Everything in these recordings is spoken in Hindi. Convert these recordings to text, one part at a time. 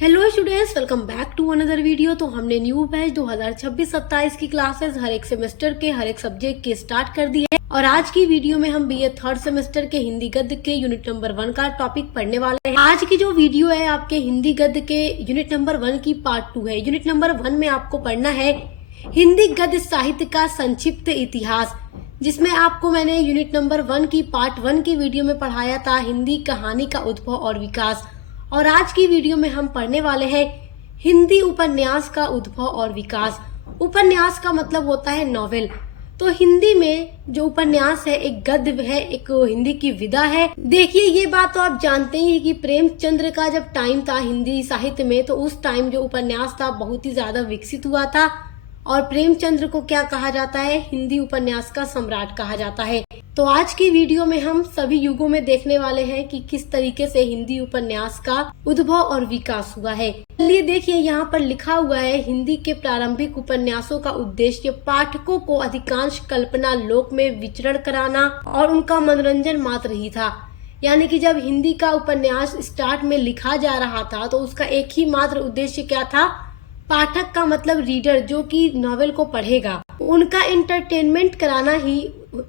Hello students, welcome back to another video. तो हमने न्यू बैच 2026-27 की क्लासेस हर एक सेमेस्टर के हर एक सब्जेक्ट के स्टार्ट कर दी है और आज की वीडियो में हम बीए थर्ड सेमेस्टर के हिंदी गद्य के यूनिट नंबर 1 का टॉपिक पढ़ने वाले हैं। आज की जो वीडियो है आपके हिंदी गद्य के यूनिट नंबर 1 की पार्ट 2 है। यूनिट नंबर 1 में आपको पढ़ना है हिंदी गद्य साहित्य का संक्षिप्त इतिहास, जिसमें आपको मैंने यूनिट नंबर 1 की पार्ट 1 की वीडियो में पढ़ाया था हिंदी कहानी का उद्भव और विकास। और आज की वीडियो में हम पढ़ने वाले हैं हिंदी उपन्यास का उद्भव और विकास। उपन्यास का मतलब होता है नॉवेल। तो हिंदी में जो उपन्यास है एक गद्य है, एक हिंदी की विधा है। देखिए, ये बात तो आप जानते ही हैं कि प्रेमचंद्र का जब टाइम था हिंदी साहित्य में, तो उस टाइम जो उपन्यास था बहुत ही ज्यादा विकसित हुआ था और प्रेमचंद्र को क्या कहा जाता है, हिंदी उपन्यास का सम्राट कहा जाता है। तो आज की वीडियो में हम सभी युगों में देखने वाले हैं कि किस तरीके से हिंदी उपन्यास का उद्भव और विकास हुआ है। चलिए देखिए, यहाँ पर लिखा हुआ है हिंदी के प्रारंभिक उपन्यासों का उद्देश्य पाठकों को अधिकांश कल्पना लोक में विचरण कराना और उनका मनोरंजन मात्र ही था। यानी कि जब हिंदी का उपन्यास स्टार्ट में लिखा जा रहा था तो उसका एक ही मात्र उद्देश्य क्या था, पाठक का मतलब रीडर जो कि नॉवेल को पढ़ेगा, उनका एंटरटेनमेंट कराना ही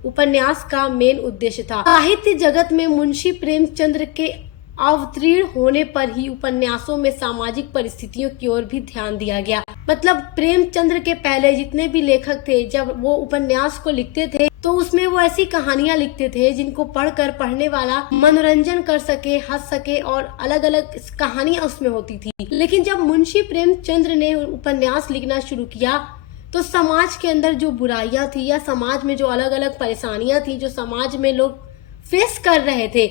उपन्यास का मेन उद्देश्य था। साहित्य जगत में मुंशी प्रेमचंद्र के अवतीर्ण होने पर ही उपन्यासों में सामाजिक परिस्थितियों की ओर भी ध्यान दिया गया। मतलब प्रेमचंद्र के पहले जितने भी लेखक थे, जब वो उपन्यास को लिखते थे तो उसमें वो ऐसी कहानियां लिखते थे जिनको पढ़कर पढ़ने वाला मनोरंजन कर सके, हंस सके और अलग अलग कहानियां उसमें होती थी। लेकिन जब मुंशी प्रेमचंद्र ने उपन्यास लिखना शुरू किया तो समाज के अंदर जो बुराइयां थी या समाज में जो अलग अलग परेशानियां थी, जो समाज में लोग फेस कर रहे थे,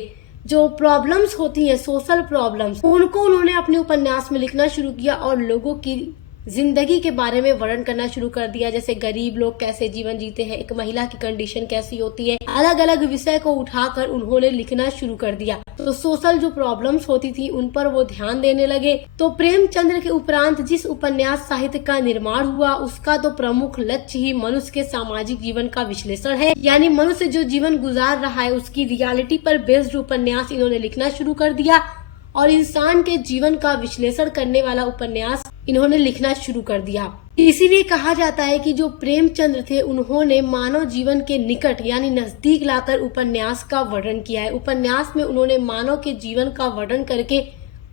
जो प्रॉब्लम्स होती हैं, सोशल प्रॉब्लम्स, उनको उन्होंने अपने उपन्यास में लिखना शुरू किया और लोगों की जिंदगी के बारे में वर्णन करना शुरू कर दिया। जैसे गरीब लोग कैसे जीवन जीते हैं, एक महिला की कंडीशन कैसी होती है, अलग अलग विषय को उठाकर उन्होंने लिखना शुरू कर दिया। तो सोशल जो प्रॉब्लम्स होती थी उन पर वो ध्यान देने लगे। तो प्रेमचंद्र के उपरांत जिस उपन्यास साहित्य का निर्माण हुआ उसका तो प्रमुख लक्ष्य ही मनुष्य के सामाजिक जीवन का विश्लेषण है। यानी मनुष्य जो जीवन गुजार रहा है उसकी रियलिटी पर बेस्ड उपन्यास इन्होंने लिखना शुरू कर दिया और इंसान के जीवन का विश्लेषण करने वाला उपन्यास इन्होंने लिखना शुरू कर दिया। इसीलिए कहा जाता है कि जो प्रेमचंद्र थे उन्होंने मानव जीवन के निकट यानी नजदीक लाकर उपन्यास का वर्णन किया है। उपन्यास में उन्होंने मानव के जीवन का वर्णन करके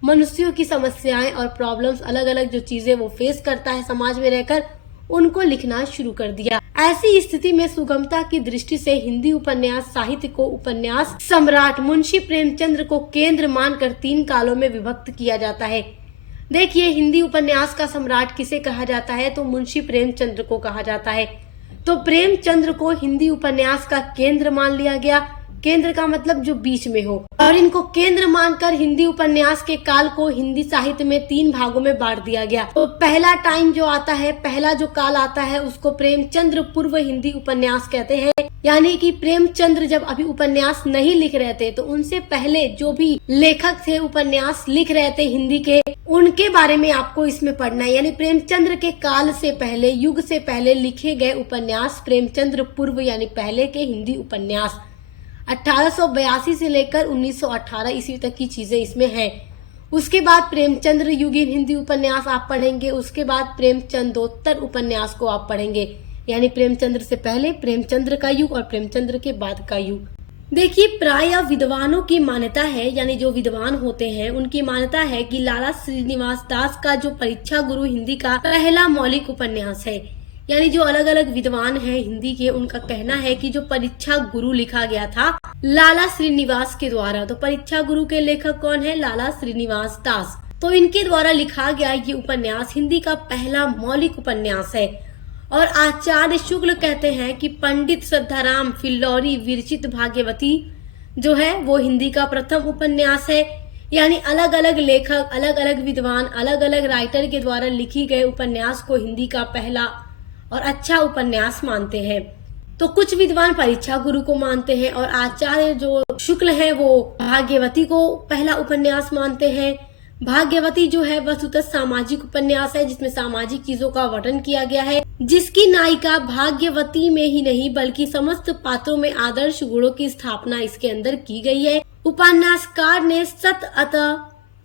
मनुष्यों की समस्याएं और प्रॉब्लम्स, अलग अलग जो चीजें वो फेस करता है समाज में रहकर, उनको लिखना शुरू कर दिया। ऐसी स्थिति में सुगमता की दृष्टि से हिंदी उपन्यास साहित्य को उपन्यास सम्राट मुंशी प्रेमचंद्र को केंद्र मानकर 3 कालों में विभक्त किया जाता है। देखिए, हिंदी उपन्यास का सम्राट किसे कहा जाता है, तो मुंशी प्रेमचंद्र को कहा जाता है। तो प्रेमचंद्र को हिंदी उपन्यास का केंद्र मान लिया गया। केंद्र का मतलब जो बीच में हो, और इनको केंद्र मानकर हिंदी उपन्यास के काल को हिंदी साहित्य में 3 भागों में बांट दिया गया। तो पहला टाइम जो आता है, पहला जो काल आता है, उसको प्रेमचंद्र पूर्व हिंदी उपन्यास कहते हैं। यानी कि प्रेमचंद्र जब अभी उपन्यास नहीं लिख रहे थे तो उनसे पहले जो भी लेखक थे उपन्यास लिख रहे थे हिंदी के, उनके बारे में आपको इसमें पढ़ना है। यानी प्रेमचंद्र के काल से पहले, युग से पहले लिखे गए उपन्यास प्रेमचंद्र पूर्व यानी पहले के हिंदी उपन्यास 1882 से लेकर 1918 ईस्वी तक की चीजें इसमें हैं। उसके बाद प्रेमचंद्र युगीन हिंदी उपन्यास आप पढ़ेंगे। उसके बाद प्रेमचंदोत्तर उपन्यास को आप पढ़ेंगे, यानी प्रेमचंद्र से पहले, प्रेमचंद्र का युग और प्रेमचंद्र के बाद का युग। देखिए, प्राय विद्वानों की मान्यता है, यानी जो विद्वान होते हैं उनकी मान्यता है कि लाला श्रीनिवास दास का जो परीक्षा गुरु हिंदी का पहला मौलिक उपन्यास है। यानी जो अलग अलग विद्वान हैं हिंदी के, उनका कहना है कि जो परीक्षा गुरु लिखा गया था लाला श्रीनिवास के द्वारा। तो परीक्षा गुरु के लेखक कौन है? लाला श्रीनिवास दास। तो इनके द्वारा लिखा गया ये उपन्यास हिंदी का पहला मौलिक उपन्यास है। और आचार्य शुक्ल कहते हैं कि पंडित श्रद्धाराम फिल्लौरी विरचित भाग्यवती जो है वो हिंदी का प्रथम उपन्यास है। यानी अलग अलग लेखक, अलग अलग विद्वान, अलग अलग राइटर के द्वारा लिखी गए उपन्यास को हिंदी का पहला और अच्छा उपन्यास मानते हैं। तो कुछ विद्वान परीक्षा गुरु को मानते हैं और आचार्य जो शुक्ल है वो भाग्यवती को पहला उपन्यास मानते हैं। भाग्यवती जो है वस्तुतः सामाजिक उपन्यास है जिसमें सामाजिक चीजों का वर्णन किया गया है, जिसकी नायिका भाग्यवती में ही नहीं बल्कि समस्त पात्रों में आदर्श गुणों की स्थापना इसके अंदर की गई है। उपन्यासकार ने सत अतः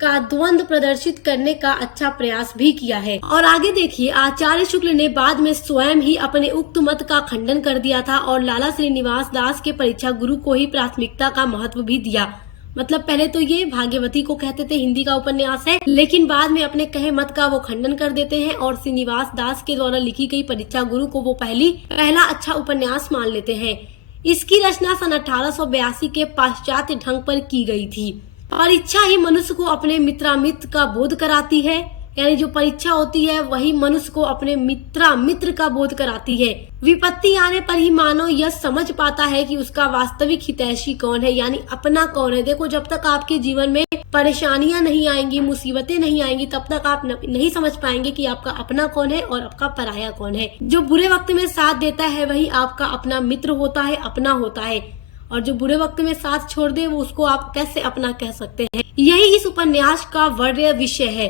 का द्वंद्व प्रदर्शित करने का अच्छा प्रयास भी किया है। और आगे देखिए, आचार्य शुक्ल ने बाद में स्वयं ही अपने उक्त मत का खंडन कर दिया था और लाला श्रीनिवास दास के परीक्षा गुरु को ही प्राथमिकता का महत्व भी दिया। मतलब पहले तो ये भाग्यवती को कहते थे हिंदी का उपन्यास है, लेकिन बाद में अपने कहे मत का वो खंडन कर देते हैं और श्रीनिवास दास के द्वारा लिखी गई परीक्षा गुरु को वो पहला अच्छा उपन्यास मान लेते हैं। इसकी रचना सन 1882 के पाश्चात्य ढंग पर की गई थी। परीक्षा ही मनुष्य को अपने मित्रामित्र का बोध कराती है, यानी जो परीक्षा होती है वही मनुष्य को अपने मित्र का बोध कराती है। विपत्ति आने पर ही मानव यह समझ पाता है कि उसका वास्तविक हितैषी कौन है, यानी अपना कौन है। देखो, जब तक आपके जीवन में परेशानियां नहीं आएंगी, मुसीबतें नहीं आएंगी, तब तक आप नहीं समझ पाएंगे कि आपका अपना कौन है और आपका पराया कौन है। जो बुरे वक्त में साथ देता है वही आपका अपना मित्र होता है, अपना होता है, और जो बुरे वक्त में साथ छोड़ दे वो उसको आप कैसे अपना कह सकते हैं। यही इस उपन्यास का वर्ण्य विषय है।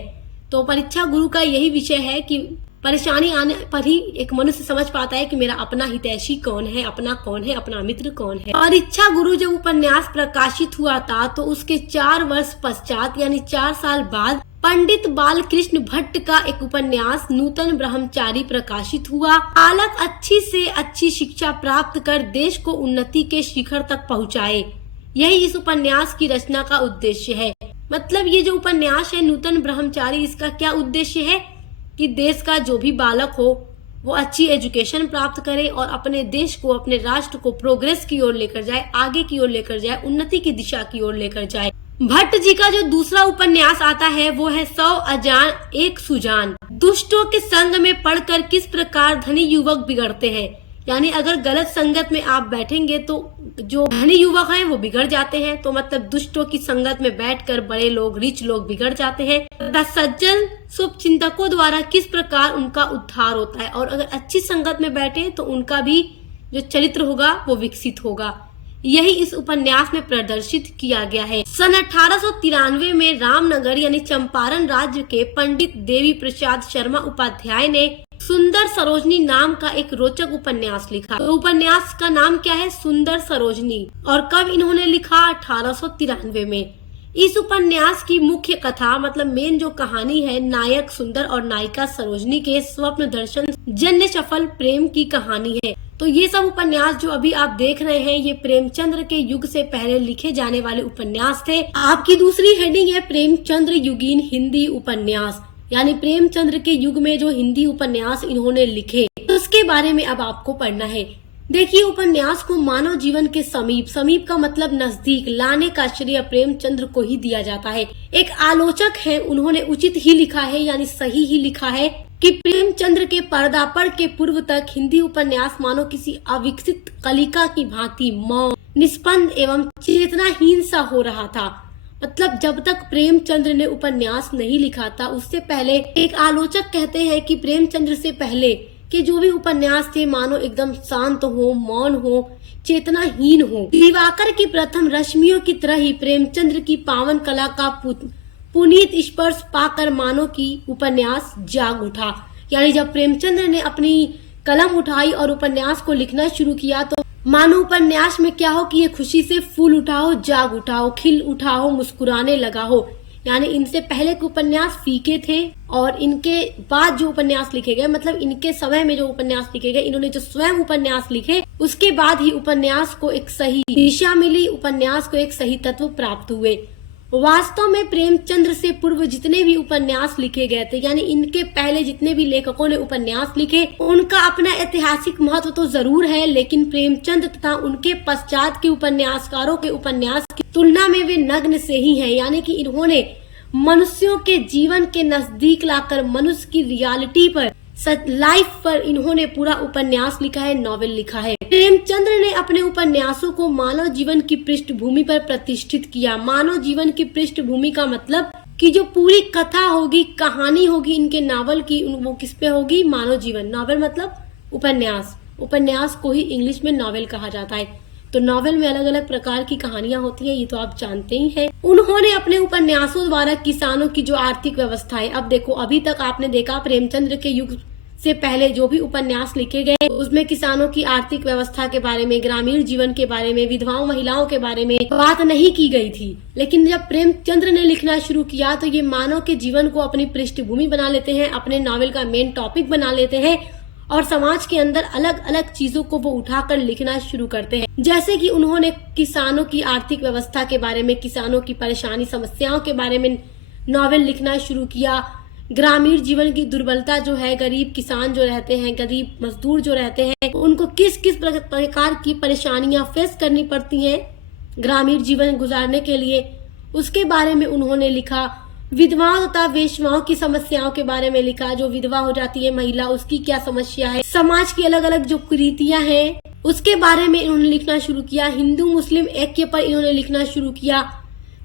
तो परीक्षा गुरु का यही विषय है कि परेशानी आने पर ही एक मनुष्य समझ पाता है कि मेरा अपना हितैषी कौन है, अपना कौन है, अपना मित्र कौन है। परीक्षा गुरु जब उपन्यास प्रकाशित हुआ था तो उसके 4 वर्ष पश्चात, यानी 4 साल बाद, पंडित बालकृष्ण भट्ट का एक उपन्यास नूतन ब्रह्मचारी प्रकाशित हुआ। बालक अच्छी से अच्छी शिक्षा प्राप्त कर देश को उन्नति के शिखर तक पहुँचाए, यही इस उपन्यास की रचना का उद्देश्य है। मतलब ये जो उपन्यास है नूतन ब्रह्मचारी, इसका क्या उद्देश्य है कि देश का जो भी बालक हो वो अच्छी एजुकेशन प्राप्त करे और अपने देश को, अपने राष्ट्र को प्रोग्रेस की ओर लेकर जाए, आगे की ओर लेकर जाए, उन्नति की दिशा की ओर लेकर जाए। भट्ट जी का जो दूसरा उपन्यास आता है वो है 100 अजान एक सुजान। दुष्टों के संग में पढ़कर किस प्रकार धनी युवक बिगड़ते हैं, यानी अगर गलत संगत में आप बैठेंगे तो जो धनी युवक हैं वो बिगड़ जाते हैं। तो मतलब दुष्टों की संगत में बैठकर बड़े लोग, रिच लोग बिगड़ जाते हैं तथा सज्जन शुभ चिंतकों द्वारा किस प्रकार उनका उद्धार होता है, और अगर अच्छी संगत में बैठे तो उनका भी जो चरित्र होगा वो विकसित होगा। यही इस उपन्यास में प्रदर्शित किया गया है। सन 1893 में रामनगर यानी चंपारण राज्य के पंडित देवी प्रसाद शर्मा उपाध्याय ने सुंदर सरोजनी नाम का एक रोचक उपन्यास लिखा। तो उपन्यास का नाम क्या है? सुंदर सरोजनी। और कब इन्होंने लिखा? 1893 में। इस उपन्यास की मुख्य कथा, मतलब मेन जो कहानी है, नायक सुंदर और नायिका सरोजनी के स्वप्न दर्शन जन्य सफल प्रेम की कहानी है। तो ये सब उपन्यास जो अभी आप देख रहे हैं ये प्रेमचंद्र के युग से पहले लिखे जाने वाले उपन्यास थे। आपकी दूसरी हेडिंग है प्रेमचंद्र युगीन हिंदी उपन्यास, यानी प्रेमचंद्र के युग में जो हिंदी उपन्यास इन्होंने लिखे, तो उसके बारे में अब आपको पढ़ना है। देखिए, उपन्यास को मानव जीवन के समीप का मतलब नजदीक लाने का श्रेय प्रेमचंद्र को ही दिया जाता है। एक आलोचक है, उन्होंने उचित ही लिखा है, यानी सही ही लिखा है कि प्रेमचंद्र के पर्दापण के पूर्व तक हिंदी उपन्यास मानो किसी अविकसित कलिका की भांति मौन, निष्पन्द एवं चेतनाहीन सा हो रहा था। मतलब जब तक प्रेमचंद्र ने उपन्यास नहीं लिखा था उससे पहले, एक आलोचक कहते हैं कि प्रेमचंद्र से पहले के जो भी उपन्यास थे मानो एकदम शांत हो, मौन हो, चेतनाहीन हो। दिवाकर की प्रथम रश्मियों की तरह ही प्रेमचंद्र की पावन कला का पुनीत स्पर्श पाकर मानो की उपन्यास जाग उठा। यानी जब प्रेमचंद्र ने अपनी कलम उठाई और उपन्यास को लिखना शुरू किया तो मानो उपन्यास में क्या हो कि ये खुशी से फूल उठाओ, जाग उठाओ, खिल उठाओ, मुस्कुराने लगा हो। यानी इनसे पहले के उपन्यास फीके थे और इनके बाद जो उपन्यास लिखे गए, मतलब इनके समय में जो उपन्यास लिखे गए, इन्होंने जो स्वयं उपन्यास लिखे उसके बाद ही उपन्यास को एक सही दिशा मिली, उपन्यास को एक सही तत्व प्राप्त हुए। वास्तव में प्रेमचंद्र से पूर्व जितने भी उपन्यास लिखे गए थे, यानी इनके पहले जितने भी लेखकों ने उपन्यास लिखे, उनका अपना ऐतिहासिक महत्व तो जरूर है, लेकिन प्रेमचंद्र तथा उनके पश्चात के उपन्यासकारों के उपन्यास की तुलना में वे नग्न से ही हैं। यानी कि इन्होंने मनुष्यों के जीवन के नजदीक लाकर मनुष्य की रियलिटी पर, लाइफ पर इन्होंने पूरा उपन्यास लिखा है, नॉवेल लिखा है। प्रेमचंद्र ने अपने उपन्यासों को मानव जीवन की पृष्ठभूमि पर प्रतिष्ठित किया। मानव जीवन की पृष्ठभूमि का मतलब कि जो पूरी कथा होगी, कहानी होगी इनके नावल की, वो किस पे होगी? मानव जीवन। नावल मतलब उपन्यास, उपन्यास को ही इंग्लिश में नॉवेल कहा जाता है। तो नॉवेल में अलग अलग प्रकार की कहानियां होती हैं, ये तो आप जानते ही हैं। उन्होंने अपने उपन्यासों द्वारा किसानों की जो आर्थिक व्यवस्था है, अब देखो, अभी तक आपने देखा प्रेमचंद्र के युग से पहले जो भी उपन्यास लिखे गए उसमें किसानों की आर्थिक व्यवस्था के बारे में, ग्रामीण जीवन के बारे में, विधवाओं महिलाओं के बारे में बात नहीं की गई थी। लेकिन जब प्रेमचंद्र ने लिखना शुरू किया तो ये मानव के जीवन को अपनी पृष्ठभूमि बना लेते हैं, अपने नॉवेल का मेन टॉपिक बना लेते हैं और समाज के अंदर अलग अलग चीजों को वो उठाकर लिखना शुरू करते हैं। जैसे कि उन्होंने किसानों की आर्थिक व्यवस्था के बारे में, किसानों की परेशानी समस्याओं के बारे में नॉवेल लिखना शुरू किया। ग्रामीण जीवन की दुर्बलता जो है, गरीब किसान जो रहते हैं, गरीब मजदूर जो रहते हैं, उनको किस किस प्रकार की परेशानियां फेस करनी पड़ती हैं ग्रामीण जीवन गुजारने के लिए, उसके बारे में उन्होंने लिखा। विधवाओं तथा वेश्याओं की समस्याओं के बारे में लिखा। जो विधवा हो जाती है महिला, उसकी क्या समस्या है, समाज की अलग अलग जो कुरीतियां हैं उसके बारे में इन्होंने लिखना शुरू किया। हिंदू मुस्लिम ऐक्य पर इन्होंने लिखना शुरू किया।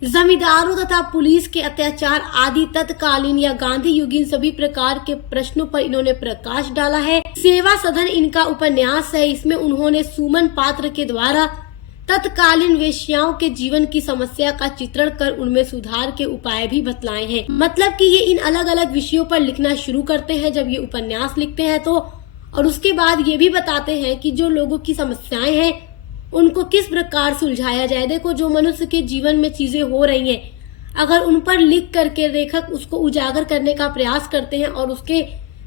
जमींदारों तथा पुलिस के अत्याचार आदि तत्कालीन या गांधी युगीन सभी प्रकार के प्रश्नों पर इन्होंने प्रकाश डाला है। सेवा सदन इनका उपन्यास है। इसमें उन्होंने सुमन पात्र के द्वारा तत्कालीन वेश्याओं के जीवन की समस्या का चित्रण कर उनमें सुधार के उपाय भी बतलाए हैं। मतलब कि ये इन अलग अलग विषयों पर लिखना शुरू करते हैं जब ये उपन्यास लिखते हैं तो, और उसके बाद ये भी बताते हैं कि जो लोगों की समस्याएं हैं उनको किस प्रकार सुलझाया जाए। देखो, जो मनुष्य के जीवन में चीजें हो रही हैं, अगर उन पर लिख करके लेखक उसको उजागर करने का प्रयास करते हैं और उसके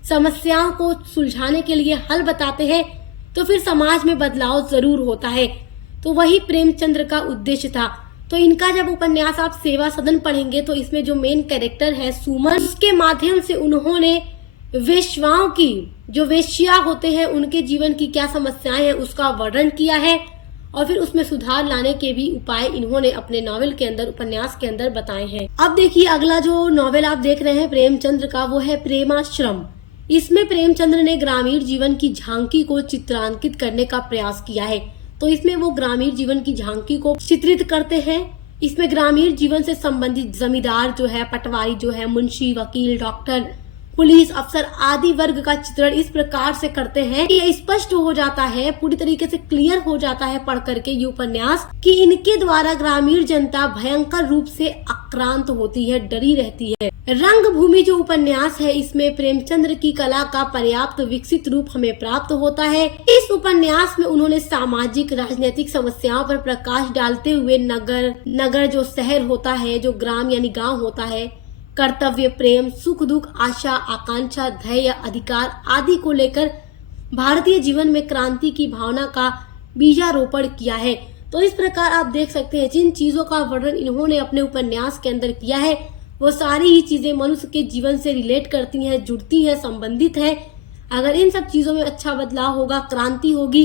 समस्याओं को सुलझाने के लिए हल बताते हैं तो फिर समाज में बदलाव जरूर होता है। तो वही प्रेमचंद्र का उद्देश्य था। तो इनका जब उपन्यास आप सेवा सदन पढ़ेंगे तो इसमें जो मेन कैरेक्टर है सुमन, उसके माध्यम से उन्होंने वेश्याओं की, जो वेश्या होते हैं उनके जीवन की क्या समस्याएं हैं उसका वर्णन किया है और फिर उसमें सुधार लाने के भी उपाय इन्होंने अपने नॉवेल के अंदर, उपन्यास के अंदर बताए हैं। अब देखिए, अगला जो नॉवेल आप देख रहे हैं प्रेमचंद्र का, वो है प्रेमाश्रम। इसमें प्रेमचंद्र ने ग्रामीण जीवन की झांकी को चित्रांकित करने का प्रयास किया है। तो इसमें वो ग्रामीण जीवन की झांकी को चित्रित करते हैं। इसमें ग्रामीण जीवन से संबंधित जमींदार जो है, पटवारी जो है, मुंशी, वकील, डॉक्टर, पुलिस अफसर आदि वर्ग का चित्रण इस प्रकार से करते हैं कि ये स्पष्ट हो जाता है, पूरी तरीके से क्लियर हो जाता है पढ़ करके ये उपन्यास कि इनके द्वारा ग्रामीण जनता भयंकर रूप से आक्रांत होती है, डरी रहती है। रंगभूमि जो उपन्यास है, इसमें प्रेमचंद्र की कला का पर्याप्त विकसित रूप हमें प्राप्त होता है। इस उपन्यास में उन्होंने सामाजिक राजनीतिक समस्याओं पर प्रकाश डालते हुए नगर जो शहर होता है, जो ग्राम यानी गाँव होता है, कर्तव्य, प्रेम, सुख दुख, आशा, आकांक्षा, ध्येय, अधिकार आदि को लेकर भारतीय जीवन में क्रांति की भावना का बीजारोपण किया है। तो इस प्रकार आप देख सकते हैं जिन चीजों का वर्णन इन्होंने अपने उपन्यास के अंदर किया है वो सारी ही चीजें मनुष्य के जीवन से रिलेट करती हैं, जुड़ती हैं, संबंधित है। अगर इन सब चीजों में अच्छा बदलाव होगा, क्रांति होगी,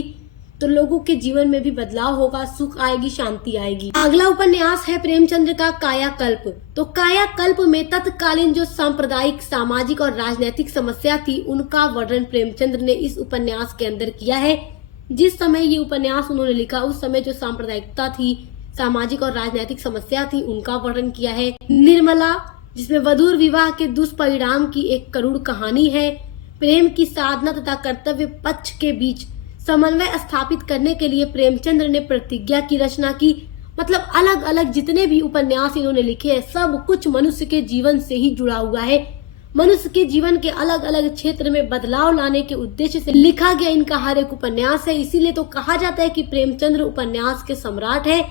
तो लोगों के जीवन में भी बदलाव होगा, सुख आएगी, शांति आएगी। अगला उपन्यास है प्रेमचंद्र का कायाकल्प। तो कायाकल्प में तत्कालीन जो सांप्रदायिक, सामाजिक और राजनीतिक समस्या थी उनका वर्णन प्रेमचंद्र ने इस उपन्यास के अंदर किया है। जिस समय ये उपन्यास उन्होंने लिखा उस समय जो सांप्रदायिकता थी, सामाजिक और राजनीतिक समस्या थी, उनका वर्णन किया है। निर्मला, जिसमें वधूर विवाह के दुष्परिणाम की एक करुण कहानी है। प्रेम की साधना तथा कर्तव्य पक्ष के बीच समन्वय स्थापित करने के लिए प्रेमचंद्र ने प्रतिज्ञा की रचना की। मतलब अलग अलग जितने भी उपन्यास इन्होंने लिखे हैं सब कुछ मनुष्य के जीवन से ही जुड़ा हुआ है। मनुष्य के जीवन के अलग अलग क्षेत्र में बदलाव लाने के उद्देश्य से लिखा गया इनका हर एक उपन्यास है। इसीलिए तो कहा जाता है कि प्रेमचंद्र उपन्यास के सम्राट है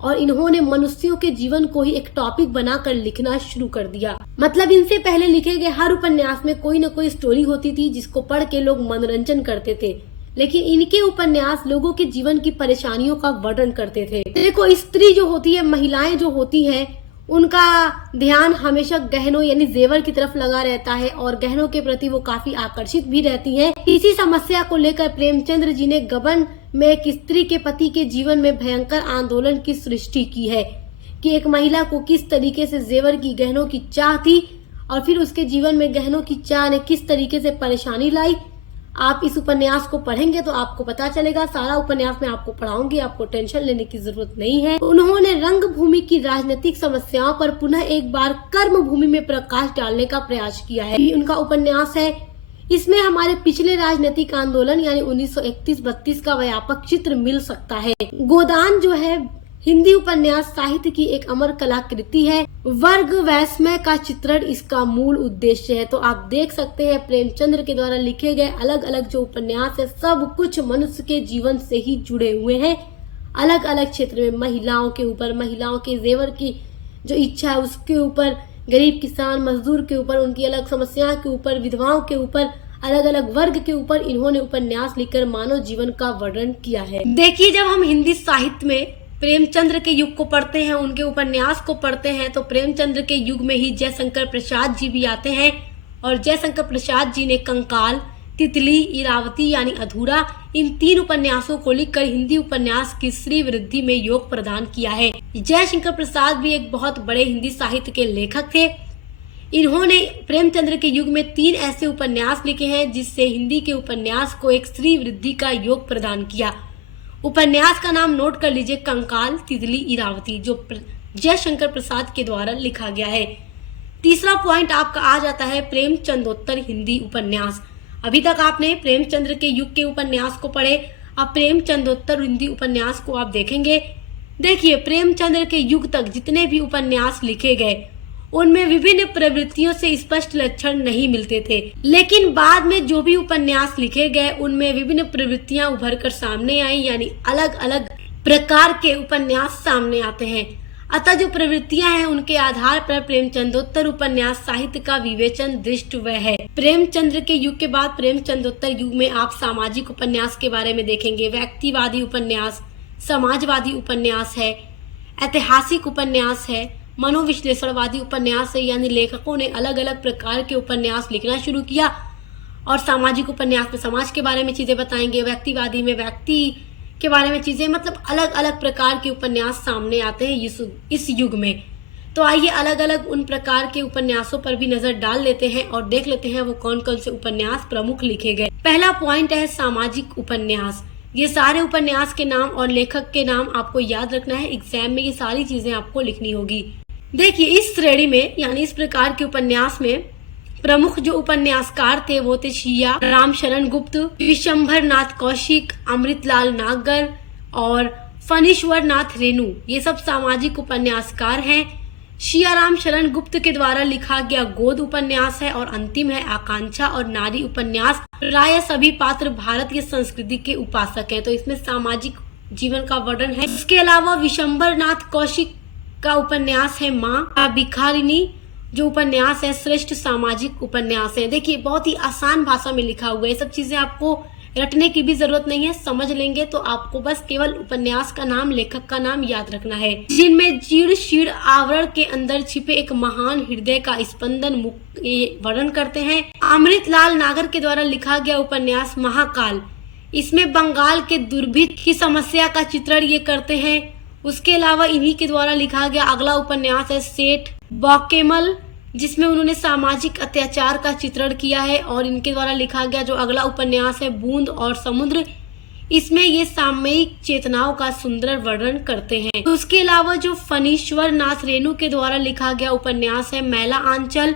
और इन्होंने मनुष्यों के जीवन को ही एक टॉपिक बनाकर लिखना शुरू कर दिया। मतलब इनसे पहले लिखे गए हर उपन्यास में कोई न कोई स्टोरी होती थी जिसको पढ़ के लोग मनोरंजन करते थे, लेकिन इनके उपन्यास लोगों के जीवन की परेशानियों का वर्णन करते थे। देखो, स्त्री जो होती है, महिलाएं जो होती हैं, उनका ध्यान हमेशा गहनों यानी जेवर की तरफ लगा रहता है और गहनों के प्रति वो काफी आकर्षित भी रहती हैं। इसी समस्या को लेकर प्रेमचंद्र जी ने गबन में एक स्त्री के पति के जीवन में भयंकर आंदोलन की सृष्टि की है कि एक महिला को किस तरीके से जेवर की, गहनों की चाह थी और फिर उसके जीवन में गहनों की चाह ने किस तरीके से परेशानी लाई। आप इस उपन्यास को पढ़ेंगे तो आपको पता चलेगा। सारा उपन्यास मैं आपको पढ़ाऊंगी, आपको टेंशन लेने की जरूरत नहीं है। उन्होंने रंगभूमि की राजनीतिक समस्याओं पर पुनः एक बार कर्म भूमि में प्रकाश डालने का प्रयास किया है। ये उनका उपन्यास है। इसमें हमारे पिछले राजनीतिक आंदोलन यानी 1931-32 का व्यापक चित्र मिल सकता है। गोदान जो है हिंदी उपन्यास साहित्य की एक अमर कलाकृति है। वर्ग वैषम्य का चित्रण इसका मूल उद्देश्य है। तो आप देख सकते हैं प्रेमचंद्र के द्वारा लिखे गए अलग अलग जो उपन्यास है सब कुछ मनुष्य के जीवन से ही जुड़े हुए हैं। अलग अलग क्षेत्र में महिलाओं के ऊपर, महिलाओं के जेवर की जो इच्छा है उसके ऊपर, गरीब किसान मजदूर के ऊपर, उनकी अलग समस्याओं के ऊपर, विधवाओं के ऊपर, अलग अलग वर्ग के ऊपर इन्होंने उपन्यास लिखकर मानव जीवन का वर्णन किया है। देखिए, जब हम हिंदी साहित्य में प्रेमचंद्र के युग को पढ़ते हैं, उनके उपन्यास को पढ़ते हैं, तो प्रेमचंद्र के युग में ही जयशंकर प्रसाद जी भी आते हैं और जयशंकर प्रसाद जी ने कंकाल, तितली, इरावती यानी अधूरा, इन 3 उपन्यासों को लिखकर हिंदी उपन्यास की श्री वृद्धि में योग प्रदान किया है। जयशंकर प्रसाद भी एक बहुत बड़े हिंदी साहित्य के लेखक थे। इन्होंने प्रेमचंद्र के युग में 3 ऐसे उपन्यास लिखे हैं जिससे हिंदी के उपन्यास को एक श्री वृद्धि का योग प्रदान किया। उपन्यास का नाम नोट कर लीजिए, कंकाल, तितली, इरावती, जो जयशंकर प्रसाद के द्वारा लिखा गया है। तीसरा पॉइंट आपका आ जाता है प्रेमचंदोत्तर हिंदी उपन्यास। अभी तक आपने प्रेमचंद्र के युग के उपन्यास को पढ़े, अब प्रेमचंदोत्तर हिंदी उपन्यास को आप देखेंगे। देखिए, प्रेमचंद्र के युग तक जितने भी उपन्यास लिखे गए उनमें विभिन्न प्रवृत्तियों से स्पष्ट लक्षण नहीं मिलते थे, लेकिन बाद में जो भी उपन्यास लिखे गए उनमें विभिन्न प्रवृत्तियां उभर कर सामने आई, यानी अलग अलग प्रकार के उपन्यास सामने आते हैं। अतः जो प्रवृत्तियां हैं उनके आधार पर प्रेमचंदोत्तर उपन्यास साहित्य का विवेचन दृष्टव्य है। प्रेमचंद्र के युग के बाद प्रेमचंदोत्तर युग में आप सामाजिक उपन्यास के बारे में देखेंगे। व्यक्तिवादी उपन्यास, समाजवादी उपन्यास है, ऐतिहासिक उपन्यास है, मनोविश्लेषणवादी उपन्यास है, यानी लेखकों ने अलग अलग प्रकार के उपन्यास लिखना शुरू किया। और सामाजिक उपन्यास में समाज के बारे में चीजें बताएंगे, व्यक्तिवादी में व्यक्ति के बारे में चीजें, मतलब अलग अलग प्रकार के उपन्यास सामने आते हैं इस युग में। तो आइए अलग अलग उन प्रकार के उपन्यासों पर भी नजर डाल लेते हैं और देख लेते हैं वो कौन कौन से उपन्यास प्रमुख लिखे गए। पहला पॉइंट है सामाजिक उपन्यास। ये सारे उपन्यास के नाम और लेखक के नाम आपको याद रखना है, एग्जाम में ये सारी चीजें आपको लिखनी होगी। देखिए, इस श्रेणी में यानी इस प्रकार के उपन्यास में प्रमुख जो उपन्यासकार थे वो थे शिया रामशरण गुप्त, विशंभर नाथ कौशिक, अमृतलाल नागर और फणीश्वर नाथ रेणु। ये सब सामाजिक उपन्यासकार हैं। शिया रामशरण गुप्त के द्वारा लिखा गया गोद उपन्यास है और अंतिम है आकांक्षा और नारी उपन्यास। प्राय सभी पात्र भारत की संस्कृति के उपासक हैं, तो इसमें सामाजिक जीवन का वर्णन है। इसके अलावा विशंभर नाथ कौशिक का उपन्यास है माँ का भिखारिनी, जो उपन्यास है श्रेष्ठ सामाजिक उपन्यास है। देखिए, बहुत ही आसान भाषा में लिखा हुआ है, ये सब चीजें आपको रटने की भी जरूरत नहीं है, समझ लेंगे तो आपको बस केवल उपन्यास का नाम, लेखक का नाम याद रखना है। जिनमें जीर्ण शीर्ण आवरण के अंदर छिपे एक महान हृदय का स्पंदन वर्णन करते हैं। अमृतलाल नागर के द्वारा लिखा गया उपन्यास महाकाल, इसमें बंगाल के दुर्भिक्ष की समस्या का चित्रण ये करते हैं। उसके अलावा इन्हीं के द्वारा लिखा गया अगला उपन्यास है सेठ बॉकेमल, जिसमें उन्होंने सामाजिक अत्याचार का चित्रण किया है। और इनके द्वारा लिखा गया जो अगला उपन्यास है बूंद और समुद्र, इसमें ये सामयिक चेतनाओं का सुंदर वर्णन करते हैं। तो उसके अलावा जो फणीश्वर नाथ रेणु के द्वारा लिखा गया उपन्यास है मैला आंचल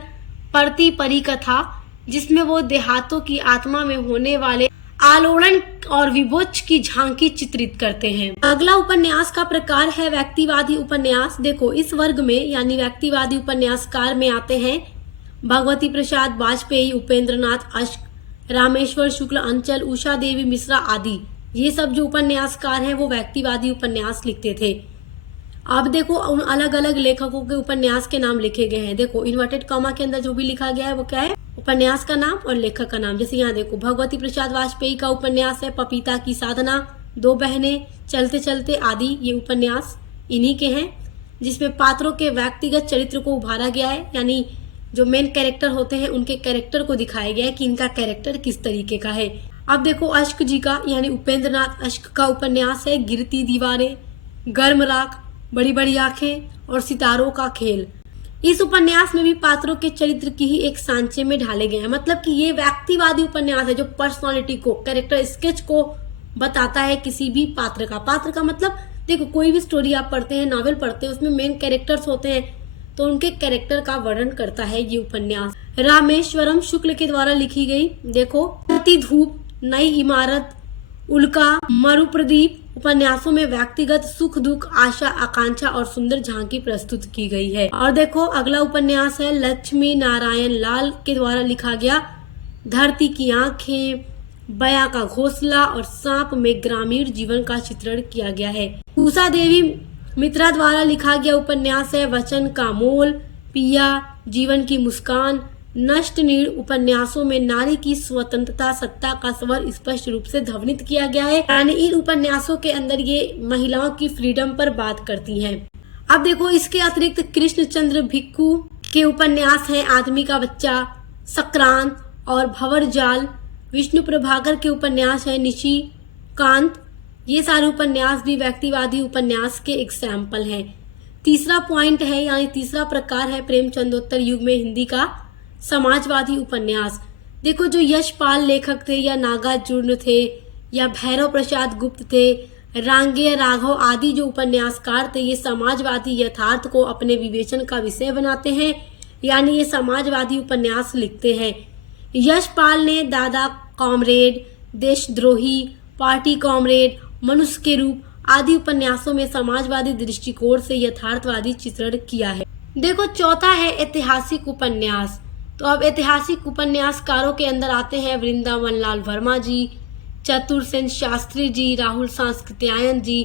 परती परिकथा, जिसमें वो देहातों की आत्मा में होने वाले आलोड़न और विभोज की झांकी चित्रित करते हैं। अगला उपन्यास का प्रकार है व्यक्तिवादी उपन्यास। देखो, इस वर्ग में यानी व्यक्तिवादी उपन्यासकार में आते हैं भगवती प्रसाद वाजपेयी, उपेंद्र नाथ अश्क, रामेश्वर शुक्ल अंचल, उषा देवी मिश्रा आदि। ये सब जो उपन्यासकार हैं वो व्यक्तिवादी उपन्यास लिखते थे। अब देखो, उन अलग अलग लेखकों के उपन्यास के नाम लिखे गए हैं। देखो, इन्वर्टेड कॉमा के अंदर जो भी लिखा गया है वो क्या है, उपन्यास का नाम और लेखक का नाम। जैसे यहाँ देखो, भगवती प्रसाद वाजपेयी का उपन्यास है पपीता की साधना, दो बहनें, चलते चलते आदि। ये उपन्यास इन्हीं के हैं, जिसमें पात्रों के व्यक्तिगत चरित्र को उभारा गया है, यानी जो मेन कैरेक्टर होते हैं उनके कैरेक्टर को दिखाया गया है कि इनका कैरेक्टर किस तरीके का है। अब देखो, अश्क जी का यानी उपेंद्र नाथ अश्क का उपन्यास है गिरती दीवारें, गर्म राख, बड़ी बड़ी आंखें और सितारों का खेल। इस उपन्यास में भी पात्रों के चरित्र की ही एक सांचे में ढाले गए हैं। मतलब कि ये व्यक्तिवादी उपन्यास है जो पर्सनालिटी को, कैरेक्टर स्केच को बताता है किसी भी पात्र का। पात्र का मतलब देखो, कोई भी स्टोरी आप पढ़ते हैं, नॉवेल पढ़ते हैं, उसमें मेन कैरेक्टर्स होते हैं, तो उनके कैरेक्टर का वर्णन करता है ये उपन्यास। रामेश्वरम शुक्ल के द्वारा लिखी गई, देखो, धूप, नई इमारत, उल्का, मरुप्रदीप उपन्यासों में व्यक्तिगत सुख दुख, आशा आकांक्षा और सुंदर झांकी प्रस्तुत की गई है। और देखो अगला उपन्यास है लक्ष्मी नारायण लाल के द्वारा लिखा गया धरती की आंखें, बया का घोंसला और सांप में ग्रामीण जीवन का चित्रण किया गया है। उषा देवी मित्रा द्वारा लिखा गया उपन्यास है वचन का मोल, पिया, जीवन की मुस्कान, नष्ट नीड़ उपन्यासों में नारी की स्वतंत्रता सत्ता का स्वर स्पष्ट रूप से ध्वनित किया गया है। यानी इन उपन्यासों के अंदर ये महिलाओं की फ्रीडम पर बात करती हैं। अब देखो इसके अतिरिक्त कृष्णचंद्र भिक्खु के उपन्यास हैं आदमी का बच्चा, सक्रांत और भंवरजाल। विष्णु प्रभाकर के उपन्यास है निशिकांत। ये सारे उपन्यास भी व्यक्तिवादी उपन्यास के एग्जाम्पल हैं। तीसरा पॉइंट है यानी तीसरा प्रकार है प्रेमचंदोत्तर युग में हिंदी का समाजवादी उपन्यास। देखो जो यशपाल लेखक थे या नागार्जुन थे या भैरव प्रसाद गुप्त थे, रांगेय राघव आदि जो उपन्यासकार थे, ये समाजवादी यथार्थ को अपने विवेचन का विषय बनाते हैं, यानी ये समाजवादी उपन्यास लिखते हैं। यशपाल ने दादा कॉमरेड, देशद्रोही, पार्टी कॉमरेड, मनुष्य के रूप आदि उपन्यासों में समाजवादी दृष्टिकोण से यथार्थवादी चित्रण किया है। देखो चौथा है ऐतिहासिक उपन्यास। तो अब ऐतिहासिक उपन्यासकारों के अंदर आते हैं वृंदावन लाल वर्मा जी, चतुर सेन शास्त्री जी, राहुल सांस्कृत्यायन जी,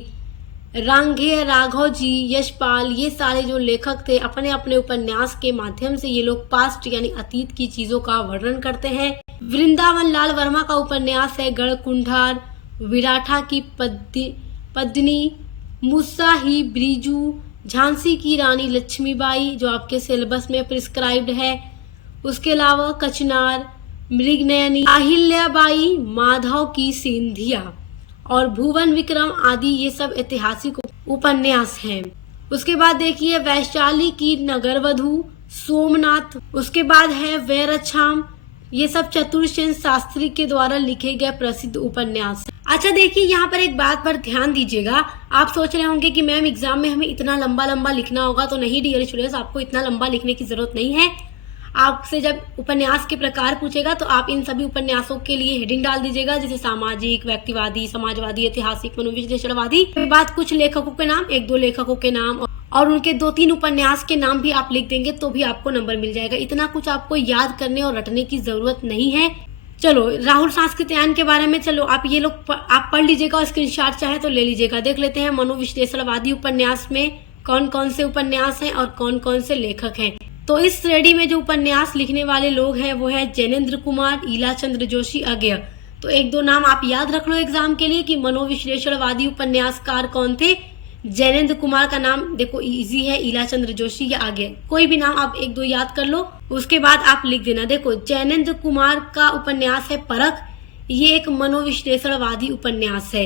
रांगेय राघव जी, यशपाल। ये सारे जो लेखक थे अपने अपने उपन्यास के माध्यम से ये लोग पास्ट यानी अतीत की चीजों का वर्णन करते हैं। वृंदावन लाल वर्मा का उपन्यास है गढ़कुंडार, विराठा की पद्मिनी, मूसा ही ब्रिजू, झांसी की रानी लक्ष्मीबाई जो आपके सिलेबस में प्रिस्क्राइब्ड है। उसके अलावा कचनार, मृगनयनी, अहिल्याबाई, माधव की सिंधिया और भुवन विक्रम आदि ये सब ऐतिहासिक उपन्यास हैं। उसके बाद देखिए वैशाली की नगरवधु, सोमनाथ। उसके बाद है वैरछाम। ये सब चतुरसेन शास्त्री के द्वारा लिखे गए प्रसिद्ध उपन्यास। अच्छा देखिए यहाँ पर एक बात पर ध्यान दीजिएगा। आप सोच रहे होंगे कि मैम एग्जाम में हमें इतना लंबा लंबा लिखना होगा, तो नहीं डियर स्टूडेंट्स, आपको इतना लंबा लिखने की जरूरत नहीं है। आपसे जब उपन्यास के प्रकार पूछेगा तो आप इन सभी उपन्यासों के लिए हेडिंग डाल दीजिएगा, जैसे सामाजिक, व्यक्तिवादी, समाजवादी, ऐतिहासिक, मनोविश्लेषणवादी। बाद कुछ लेखकों के नाम, एक दो लेखकों के नाम और उनके 2-3 उपन्यास के नाम भी आप लिख देंगे तो भी आपको नंबर मिल जाएगा। इतना कुछ आपको याद करने और रटने की जरूरत नहीं है। चलो राहुल सांस्कृत्यायन के बारे में चलो आप ये लोग आप पढ़ लीजिएगा और स्क्रीनशॉट चाहे तो ले लीजिएगा। देख लेते हैं मनोविश्लेषणवादी उपन्यास में कौन कौन से उपन्यास हैं और कौन कौन से लेखक हैं। तो इस श्रेणी में जो उपन्यास लिखने वाले लोग हैं वो है जैनेन्द्र कुमार, ईला चंद्र जोशी, अज्ञेय। तो एक दो नाम आप याद रख लो एग्जाम के लिए कि मनोविश्लेषणवादी उपन्यासकार कौन थे। जैनेन्द्र कुमार का नाम देखो इजी है, ईला चंद्र जोशी या अज्ञेय, कोई भी नाम आप एक दो याद कर लो, उसके बाद आप लिख देना। देखो जैनेन्द्र कुमार का उपन्यास है परख, ये एक मनोविश्लेषणवादी उपन्यास है।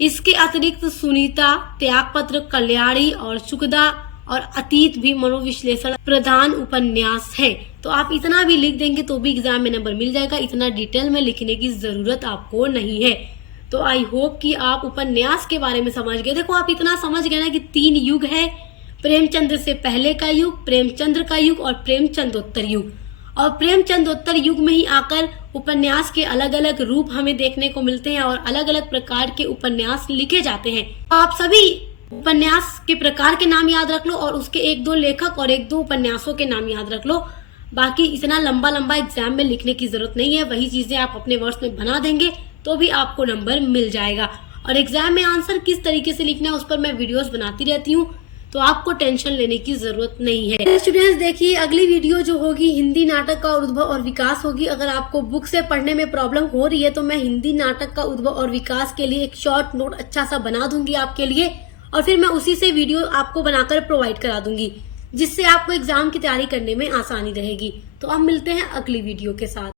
इसके अतिरिक्त सुनीता, त्यागपत्र, कल्याणी और सुखदा और अतीत भी मनोविश्लेषण प्रधान उपन्यास है। तो आप इतना भी लिख देंगे तो भी एग्जाम में नंबर मिल जाएगा। इतना डिटेल में लिखने की जरूरत आपको नहीं है। तो आई होप कि आप उपन्यास के बारे में समझ गए। देखो आप इतना समझ गए ना कि 3 युग है, प्रेमचंद्र से पहले का युग, प्रेमचंद्र का युग और प्रेमचंदोत्तर युग। और प्रेमचंदोत्तर युग में ही आकर उपन्यास के अलग अलग रूप हमें देखने को मिलते हैं और अलग अलग प्रकार के उपन्यास लिखे जाते हैं। आप सभी उपन्यास के प्रकार के नाम याद रख लो और उसके 1-2 लेखक और 1-2 उपन्यासों के नाम याद रख लो। बाकी इतना लंबा लंबा एग्जाम में लिखने की जरूरत नहीं है। वही चीजें आप अपने वर्ड्स में बना देंगे तो भी आपको नंबर मिल जाएगा। और एग्जाम में आंसर किस तरीके से लिखना है उस पर मैं वीडियोस बनाती रहती हूँ, तो आपको टेंशन लेने की जरूरत नहीं है। स्टूडेंट्स देखिए अगली वीडियो जो होगी हिंदी नाटक का उद्भव और विकास होगी। अगर आपको बुक से पढ़ने में प्रॉब्लम हो रही है तो मैं हिंदी नाटक का उद्भव और विकास के लिए एक शॉर्ट नोट अच्छा सा बना दूंगी आपके लिए और फिर मैं उसी से वीडियो आपको बनाकर प्रोवाइड करा दूंगी, जिससे आपको एग्जाम की तैयारी करने में आसानी रहेगी। तो अब मिलते हैं अगली वीडियो के साथ।